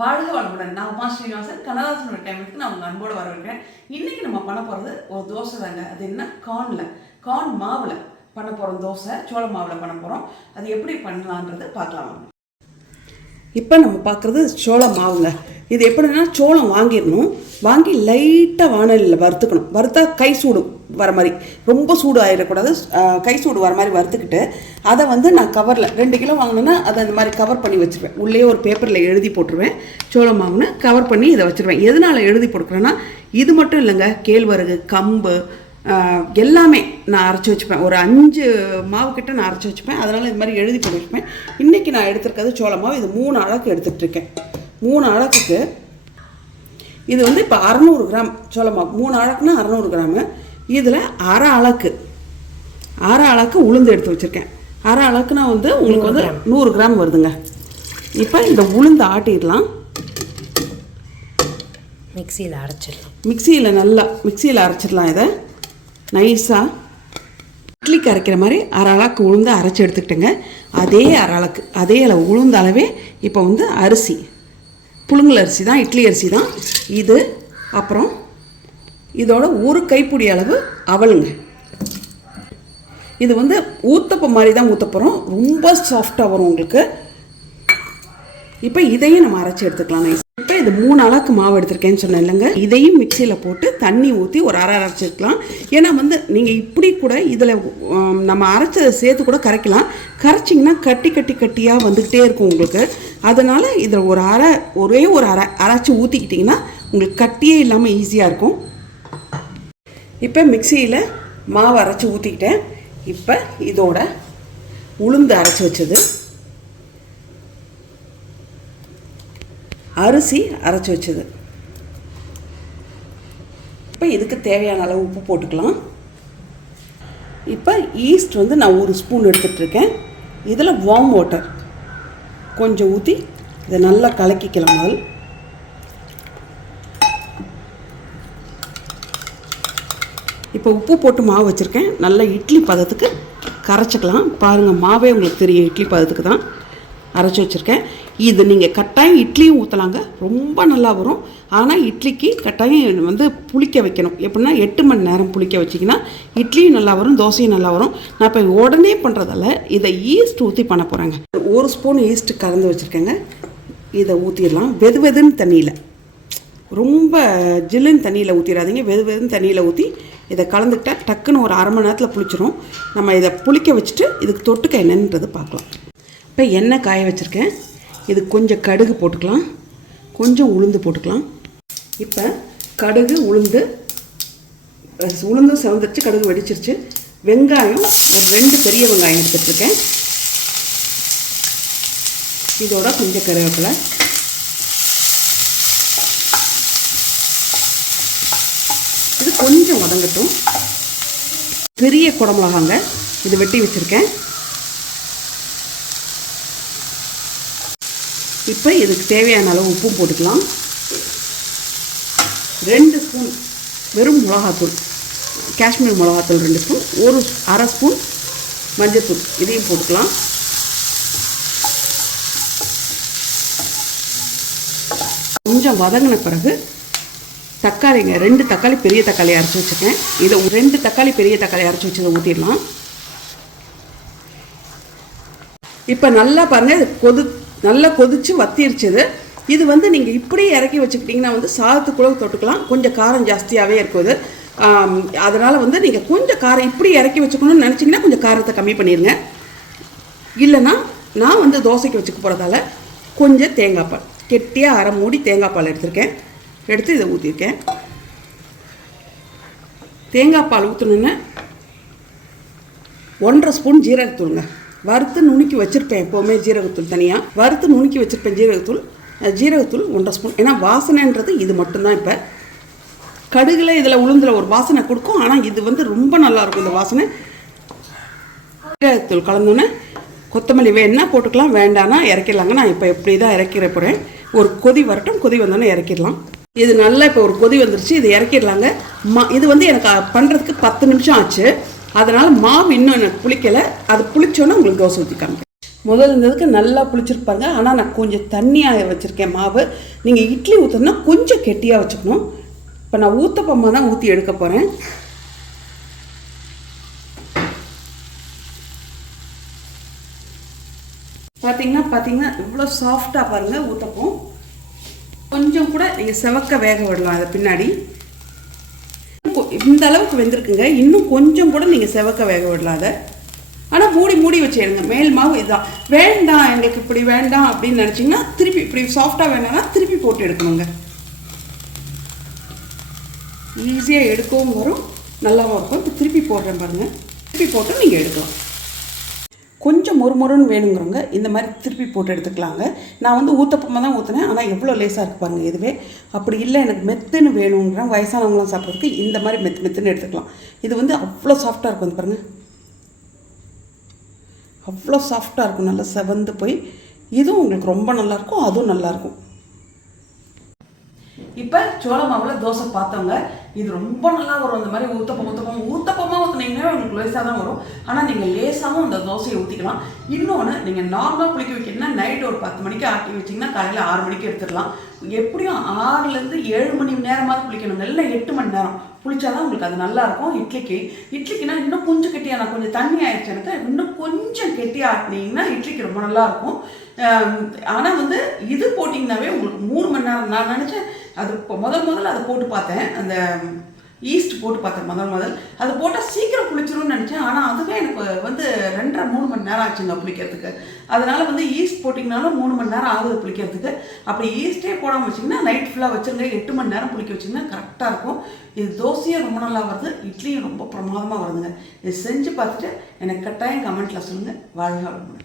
வாழ்க வளமுடன். நான் உமா ஸ்ரீனிவாசன் கண்ணதாசனோட டைமுக்கு நான் உங்கள் அன்போடு வரவேற்கிறேன். இன்றைக்கி நம்ம பண்ண போகிறது ஒரு தோசை தாங்க. அது என்ன, கார்ன் மாவில் பண்ண போகிறோம். தோசை சோள மாவில் பண்ண போகிறோம். அது எப்படி பண்ணலான்றது பார்க்கலாம். இப்போ நம்ம பார்க்குறது சோள மாவுங்க. இது எப்படின்னா, சோளம் வாங்கி லைட்டாக வானலில் வறுத்துக்கணும். வறுத்தா கை சூடு வர மாதிரி, ரொம்ப சூடு ஆகிடக்கூடாது, கை சூடு வர மாதிரி வறுத்துக்கிட்டு அதை நான் கவரில் 2 கிலோ வாங்கினேன்னா அதை இந்த மாதிரி கவர் பண்ணி வச்சுருவேன். உள்ளே ஒரு பேப்பரில் எழுதி போட்டுருவேன். சோள மாவுன்னு கவர் பண்ணி இதை வச்சுருவேன். எதனால் எழுதி போட்டுக்கிறேன்னா, இது மட்டும் இல்லைங்க, கேழ்வரகு, கம்பு எல்லாமே நான் அரைச்சி வச்சுப்பேன். ஒரு 5 மாவு கிட்ட நான் அரைச்சி வச்சுப்பேன். அதனால் இது மாதிரி எழுதி போட்டு வச்சுப்பேன். இன்றைக்கி நான் எடுத்துருக்கிறது சோள மாவு. இது 3 அழகு எடுத்துகிட்ருக்கேன். 3 அழகுக்கு இது இப்போ 600 கிராம் சோள மாவு. 3 அழகுனா 600 கிராமு. இதில் அரை அழகு உளுந்து எடுத்து வச்சுருக்கேன். அரை அழகுனா உங்களுக்கு 100 கிராம் வருதுங்க. இப்போ இந்த உளுந்து ஆட்டிடலாம். மிக்சியில் அரைச்சிடலாம். இதை நைஸாக இட்லிக்கு அரைக்கிற மாதிரி அரை அழகு உளுந்து அரைச்சி எடுத்துக்கிட்டேங்க. அதே அளவு உளுந்த அளவே இப்போ அரிசி, புழுங்கல் அரிசி தான், இட்லி அரிசி தான் இது. அப்புறம் இதோட ஒரு கைப்பிடி அளவு அவலுங்க. இது ஊத்தப்பம் மாதிரி தான் ஊற்ற போகிறோம். ரொம்ப சாஃப்டாக வரும் உங்களுக்கு. இப்போ இதையும் நம்ம அரைச்சி எடுத்துக்கலாம். இப்போ இது 3 அழகு மாவு எடுத்திருக்கேன்னு சொன்னேன் இல்லைங்க. இதையும் மிக்சியில் போட்டு தண்ணி ஊற்றி ஒரு அரைச்சிருக்கலாம். ஏன்னா நீங்கள் இப்படி கூட இதில் நம்ம அரைச்சதை சேர்த்து கூட கரைக்கலாம். கரைச்சிங்கன்னா கட்டியாக வந்துக்கிட்டே இருக்கும் உங்களுக்கு. அதனால் இதில் ஒரே ஒரு அரைச்சி ஊற்றிக்கிட்டிங்கன்னா உங்களுக்கு கட்டியே இல்லாமல் ஈஸியாக இருக்கும். இப்போ மிக்சியில் மாவு அரைச்சி ஊற்றிக்கிட்டேன். இப்போ இதோட உளுந்து அரைச்சி வச்சது, அரிசி அரைச்சி வச்சது, இப்போ இதுக்கு தேவையான அளவு உப்பு போட்டுக்கலாம். இப்போ ஈஸ்ட் நான் 1 ஸ்பூன் எடுத்துகிட்ருக்கேன். இதில் வார்ம் வாட்டர் கொஞ்சம் ஊற்றி இதை நல்லா கலக்கிக்கலாம். முதல் இப்போ உப்பு போட்டு மாவு வச்சுருக்கேன். நல்லா இட்லி பதத்துக்கு கரைச்சிக்கலாம். பாருங்கள், மாவே உங்களுக்கு தெரியும், இட்லி பதத்துக்கு தான் அரைச்சி வச்சுருக்கேன். இது நீங்கள் கட்டாயம் இட்லியும் ஊற்றலாங்க, ரொம்ப நல்லா வரும். ஆனால் இட்லிக்கு கட்டாயம் புளிக்க வைக்கணும். எப்படின்னா 8 மணி நேரம் புளிக்க வச்சிங்கன்னா இட்லியும் நல்லா வரும், தோசையும் நல்லா வரும். நான் இப்போ உடனே பண்ணுறதால இதை ஈஸ்ட் ஊற்றி பண்ண போகிறேங்க. 1 ஸ்பூன் ஈஸ்ட்டு கலந்து வச்சுருக்கேங்க. இதை ஊற்றிடலாம். வெதுன்னு தண்ணியில், ரொம்ப ஜில்லுன்னு தண்ணியில் ஊற்றிடாதீங்க. வெதுன்னு தண்ணியில் ஊற்றி இதை கலந்துக்கிட்டால் டக்குன்னு ஒரு அரை மணி நேரத்தில் புளிச்சிரும். நம்ம இதை புளிக்க வச்சுட்டு இதுக்கு தொட்டுக்க என்னன்றது பார்க்கலாம். இப்போ எண்ணெய் காய வச்சுருக்கேன். இது கொஞ்சம் கடுகு போட்டுக்கலாம், கொஞ்சம் உளுந்து போட்டுக்கலாம். இப்போ கடுகு உளுந்து செவந்துருச்சு, கடுகு வெடிச்சிருச்சு. வெங்காயம் ஒரு 2 பெரிய வெங்காயம் எடுத்துகிட்ருக்கேன். இதோட கொஞ்சம் கருவேப்பிலை, இது கொஞ்சம் வதங்கட்டும். பெரிய குடமிளகாங்க, இது வெட்டி வச்சுருக்கேன். இப்போ இதுக்கு தேவையான அளவு உப்பு போட்டுக்கலாம். 2 ஸ்பூன் வெறும் மிளகாத்தூள், காஷ்மீர் மிளகாத்தூள் 2 ஸ்பூன், ஒரு அரை ஸ்பூன் மஞ்சள்தூள், இதையும் போட்டுக்கலாம். கொஞ்சம் வதங்கின பிறகு தக்காளிங்க, 2 தக்காளி பெரிய தக்காளி அரைச்சி வச்சுருக்கேன். இதை 2 தக்காளி பெரிய தக்காளி அரைச்சி வச்சதை ஊற்றிடலாம். இப்போ நல்லா பாருங்கள், இது நல்லா கொதித்து வத்திருச்சுது. இது நீங்கள் இப்படி இறக்கி வச்சுக்கிட்டிங்கன்னா சாதத்துக்குள்ளே தொட்டுக்கலாம். கொஞ்சம் காரம் ஜாஸ்தியாகவே இருக்குது. அதனால் நீங்கள் கொஞ்சம் காரம் இப்படி இறக்கி வச்சுக்கணும்னு நினச்சிங்கன்னா கொஞ்சம் காரத்தை கம்மி பண்ணிடுங்க. இல்லைன்னா நான் தோசைக்கு வச்சுக்க போகிறதால கொஞ்சம் தேங்காய் பால், கெட்டியாக அரை மூடி தேங்காய் பால் எடுத்து இதை ஊற்றிருக்கேன். தேங்காய் பால் ஊற்றணுன்னு 1.5 ஸ்பூன் ஜீரகத்தூளுங்க. வறுத்து நுணுக்கி வச்சுருப்பேன். எப்போவுமே ஜீரகத்தூள் தனியாக வறுத்து நுணுக்கி வச்சுருப்பேன். ஜீரகத்தூள் 1.5 ஸ்பூன். ஏன்னா வாசனைன்றது இது மட்டும்தான். இப்போ கடுகில் இதில் உளுந்தில் ஒரு வாசனை கொடுக்கும். ஆனால் இது ரொம்ப நல்லாயிருக்கும் இந்த வாசனை. ஜீரகத்தூள் கலந்தோன்னே கொத்தமல்லி வேணா போட்டுக்கலாம், வேண்டான்னா இறக்கிடலாங்க. நான் இப்போ எப்படி தான் இறக்கிற போகிறேன். ஒரு கொதி வரட்டும், கொதி வந்தோன்னே இறக்கிடலாம். இது நல்லா இப்போ ஒரு கொதி வந்துருச்சு, இது இறக்கிடலாங்க. இது எனக்கு பண்ணுறதுக்கு 10 நிமிஷம் ஆச்சு. அதனால் மாவு இன்னும் எனக்கு புளிக்கலை. அது புளிச்சோன்னே உங்களுக்கு தோசை ஊற்றி காமிக்கிறேன். முதல் இருந்ததுக்கு நல்லா புளிச்சிருப்பாங்க. ஆனால் நான் கொஞ்சம் தண்ணியாக வச்சுருக்கேன் மாவு. நீங்கள் இட்லி ஊற்றணும்னா கொஞ்சம் கெட்டியாக வச்சுக்கணும். இப்போ நான் ஊத்தப்பமாக தான் ஊற்றி எடுக்க போகிறேன். பார்த்தீங்கன்னா இவ்வளோ சாஃப்டாக பாருங்கள் ஊத்தப்பம். கொஞ்சம் கூட நீங்கள் செவக்க வேக விடலாம். அதை பின்னாடி இந்த அளவுக்கு வெந்திருக்குங்க. இன்னும் கொஞ்சம் கூட நீங்கள் செவக்க வேக விடலாம் அதை. ஆனால் மூடி வச்சு எடுங்க. மேல் மாவு இதுதான். வேண்டாம் எங்களுக்கு இப்படி வேண்டாம் அப்படின்னு நினச்சிங்கன்னா திருப்பி இப்படி சாஃப்டாக வேணாம்னா திருப்பி போட்டு எடுக்கணுங்க. ஈஸியாக எடுக்கவும் வரும், நல்லாவும் இருக்கும். இப்போ திருப்பி போடுறேன் பாருங்கள். திருப்பி போட்டு நீங்கள் எடுக்கலாம். கொஞ்சம் மொறுன்னு வேணுங்கிறவங்க இந்த மாதிரி திருப்பி போட்டு எடுத்துக்கலாங்க. நான் வந்து ஊத்தப்பமாக தான் ஊற்றினேன். ஆனால் எவ்வளோ லேசாக இருக்குது பாருங்கள். இதுவே அப்படி இல்லை எனக்கு மெத்துன்னு வேணுங்கிறேன், வயசானவங்களாம் சாப்பிட்றதுக்கு இந்த மாதிரி மெத்துன்னு எடுத்துக்கலாம். இது வந்து அவ்வளோ சாஃப்டாக இருக்கும். வந்து பாருங்கள், அவ்வளோ சாஃப்டாக இருக்கும். நல்லா செவந்து போய் இதுவும் உங்களுக்கு ரொம்ப நல்லாயிருக்கும், அதுவும் நல்லாயிருக்கும். இப்போ சோள மாவில் தோசை பார்த்தவங்க, இது ரொம்ப நல்லா வரும். இந்த மாதிரி ஊத்தப்பமாக ஊற்றுனீங்கன்னா உங்களுக்கு லேசாக தான் வரும். ஆனால் நீங்கள் லேசாகவும் இந்த தோசையை ஊற்றிக்கலாம். இன்னொன்று, நீங்கள் நார்மலாக புளிக்க வைக்கணும்னா நைட்டு ஒரு 10 மணிக்கு ஆட்டி வச்சிங்கன்னா காலையில் 6 மணிக்கு எடுத்துடலாம். எப்படியும் 6லேருந்து 7 மணி நேரமாவது புளிக்கணுங்க, இல்லை 8 மணி நேரம் புளிச்சாதான் உங்களுக்கு அது நல்லாயிருக்கும். இட்லிக்குன்னா இன்னும் கொஞ்சம் கெட்டியாக, நான் கொஞ்சம் தண்ணி ஆயிடுச்சு எனக்கு, இன்னும் கொஞ்சம் கெட்டியாக ஆட்டினீங்கன்னா இட்லிக்கு ரொம்ப நல்லாயிருக்கும். ஆனால் வந்து இது போட்டிங்கன்னாவே உங்களுக்கு 3 மணி நேரம். நான் நினச்சேன் அது இப்போ முதல்ல அதை போட்டு பார்த்தேன், அந்த ஈஸ்ட் போட்டு பார்த்தேன் முதல் அது போட்டால் சீக்கிரம் புளிச்சிரும்னு நினச்சேன். ஆனால் அதுவே எனக்கு வந்து 2.5-3 மணி நேரம் ஆச்சுங்க புளிக்கிறதுக்கு. அதனால் வந்து ஈஸ்ட் போட்டிங்கனாலும் 3 மணி நேரம் ஆகுது புளிக்கிறதுக்கு. அப்படி ஈஸ்ட்டே போடாமல் வச்சிங்கன்னா நைட் ஃபுல்லாக வச்சுருங்க, 8 மணி நேரம் புளிக்க வச்சிங்கன்னா கரெக்டாக இருக்கும். இது தோசையும் ரொம்ப நல்லா வருது, இட்லியும் ரொம்ப பிரமாதமாக வருதுங்க. இது செஞ்சு பார்த்துட்டு எனக்கு கட்டாயம் கமெண்ட்டில் சொல்லுங்கள். வாழ்க வளமுடன்.